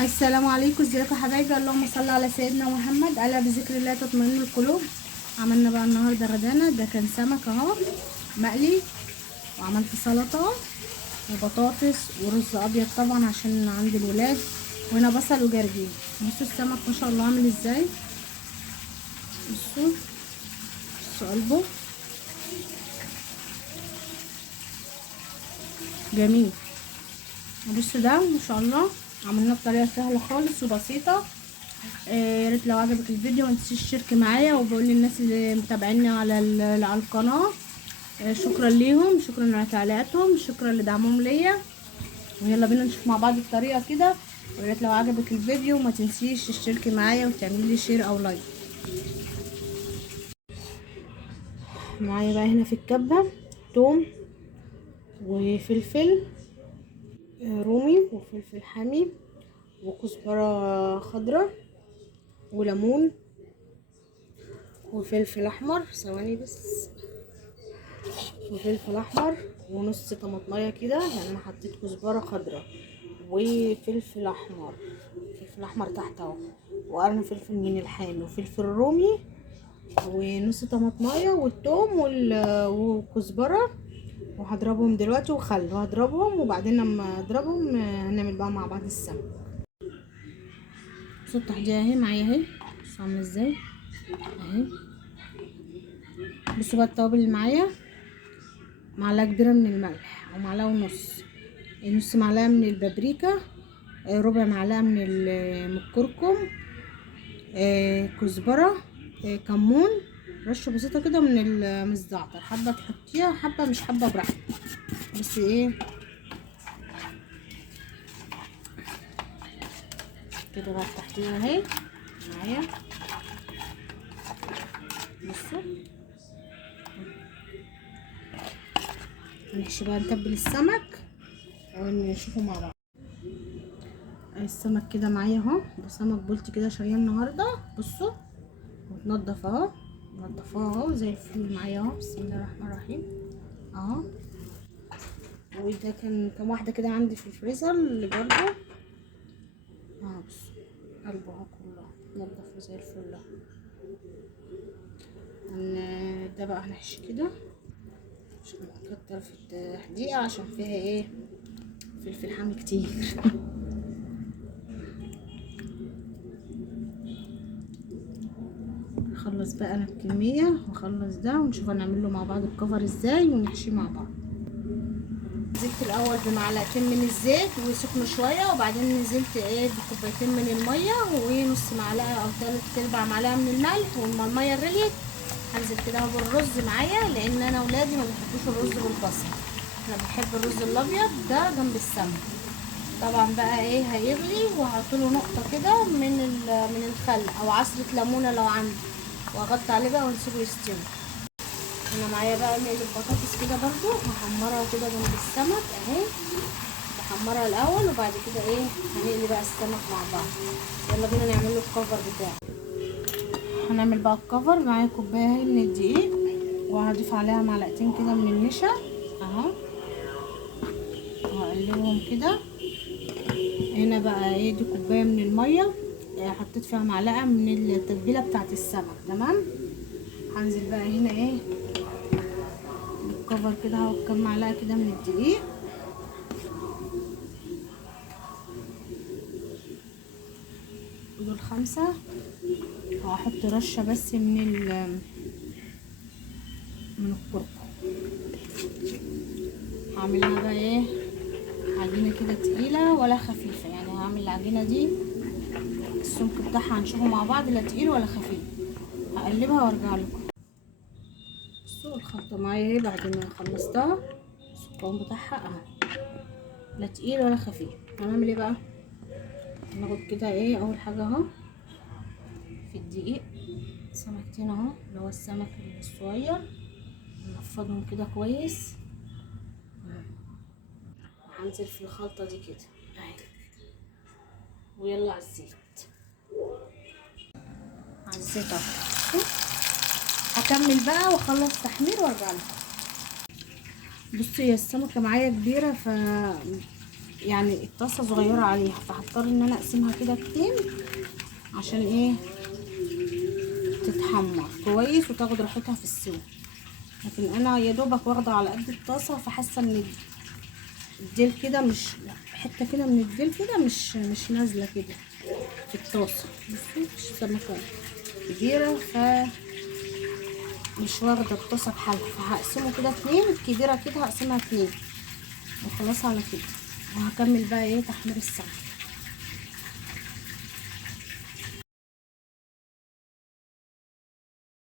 السلام عليكم، ازيكم يا حبايبي؟ اللهم صل على سيدنا محمد. الا بذكر الله تطمئن القلوب. عملنا بقى النهارده غدانا، ده كان سمك اهو مقلي، وعملت سلطه وبطاطس ورز ابيض طبعا عشان عند الولاد، وهنا بصل وجرجير. بصوا السمك ما شاء الله عامل ازاي، بصوا قلبه جميل. بصوا ده ما شاء الله عملناه بطريقه سهله خالص وبسيطه. يا ريت لو عجبك الفيديو ما تنسيش تشتركي معايا، وبقول للناس اللي متابعيني على القناه شكرا ليهم، شكرا على تعليقاتهم، شكرا لدعمهم ليا. ويلا بينا نشوف مع بعض الطريقه كده. ويا ريت لو عجبك الفيديو ما تنسيش تشتركي معايا وتعملي لي شير او لايك. معايا بقى هنا في الكبه توم وفلفل رومي وفلفل حامي وكزبره خضراء وليمون وفلفل احمر، ثواني بس، وفلفل احمر ونص طماطميه كده، يعني انا حطيت كزبره خضراء وفلفل احمر، فلفل احمر تحت اهو، وقرن فلفل من الحامي وفلفل رومي ونص طماطميه والثوم وكزبره، وهضربهم دلوقتي وخل، وهضربهم وبعدين لما اضربهم هنعمل بقى مع بعض السمك. بصوا التحضيره اهي معايا اهي، بصوا عامله ازاي اهي. بصوا بقى التوابل اللي معايا: معلقه كبيره من الملح او معلقه ونص، نص معلقه من البابريكا، ربع معلقه من الكركم، كزبره، كمون، رشه بسيطه كده من الزعتر، حابه تحطيها حابه مش حابه براحتك، بس ايه كده بقى التحضيره اهي معايا. بصوا نحشي بقى، نتبل السمك ونشوفه مع بعض. السمك كده معايا اهو، ده سمك بولتي كده شاريه النهارده، بصوا متنضف اهو، منضفاه اهو زي الفل معايا اهو. بسم الله الرحمن الرحيم اهو. وده كان كام واحده كده عندي في الفريزر اللي برضه اهو، بصوا قلبه اهو كله نضف زي الفل اهو. ده بقى هنحشي كده، مش هنكتر في التحديقه عشان فيها ايه فلفل حامي كتير. هخلص بقى انا الكميه واخلص ده ونشوف هنعمله مع بعض الكفر ازاي ونحشيه مع بعض. نزلت الاول بمعلقتين من الزيت وسخنوا شويه، وبعدين نزلت بكوبايتين من الميه ونص معلقه او 3/4 معلقه من الملح، ولما الميه غليت هنزل كده بالرز معايا، لان انا ولادي ما بيحبوش الرز بالبصل، انا بحب الرز الابيض ده جنب السمك. طبعا بقى هيغلي، وهحطله نقطه كده من الخل او عصره ليمونه لو عندي، واغطي عليه بقى ونسيبه يستوي. انا معايا بقى مقلب بطاطس كده برضو هحمرها كده جنب السمك اهي، بحمرها الاول وبعد كده هنقلي بقى السمك مع بعض. يلا بينا نعمل له الكفر بتاعه. هنعمل بقى الكفر. معايا كوبايه اهي من الدقيق، وهضيف عليها معلقتين كده من النشا اهو، وهقلبهم كده. هنا بقى دي كوبايه من الميه، حطيت فيها معلقه من التتبيله بتاعت السمك، تمام. هنزل بقى هنا بالكفر كده اهو، كام معلقه كده من الدقيق، دول 5. وهحط رشه بس من الكركم. هعملها بقى عجينه كده تقيله ولا خفيفه، يعني هعمل العجينه دي السمك بتاعها هنشوفه مع بعض، لا تقيل ولا خفيف. هقلبها وارجع لكم. بصوا الخلطه معايا بعد ما خلصتها، القوام بتاعها اهو، لا تقيل ولا خفيف. هنعمل ايه بقى؟ ناخد كده اول حاجه اهو في الدقيق سمكتين اهو، اللي هو السمك الصغير، نفضهم كده كويس. هنزل في الخلطه دي كده اهي، ويلا على الزيت، على الزيت اهو. هكمل بقى واخلص تحمير وارجع لكم. بصي هي السمكه معايا كبيره، يعني الطاسه صغيره عليها، فهضطر ان انا اقسمها كده اتنين عشان ايه تتحمر كويس وتاخد راحتها في السوا. لكن انا يا دوبك واخده على قد الطاسه، فحاسه ان الديل كده مش، حته كده من الديل كده مش نازله كده في الطاسه. بصوا السمكه كبيره ف مش واخده الطاسه بحالها، فهقسمه كده اتنين. الكبيره كده هقسمها اتنين وخلاص على كده. وهكمل بقى ايه تحمير السمك.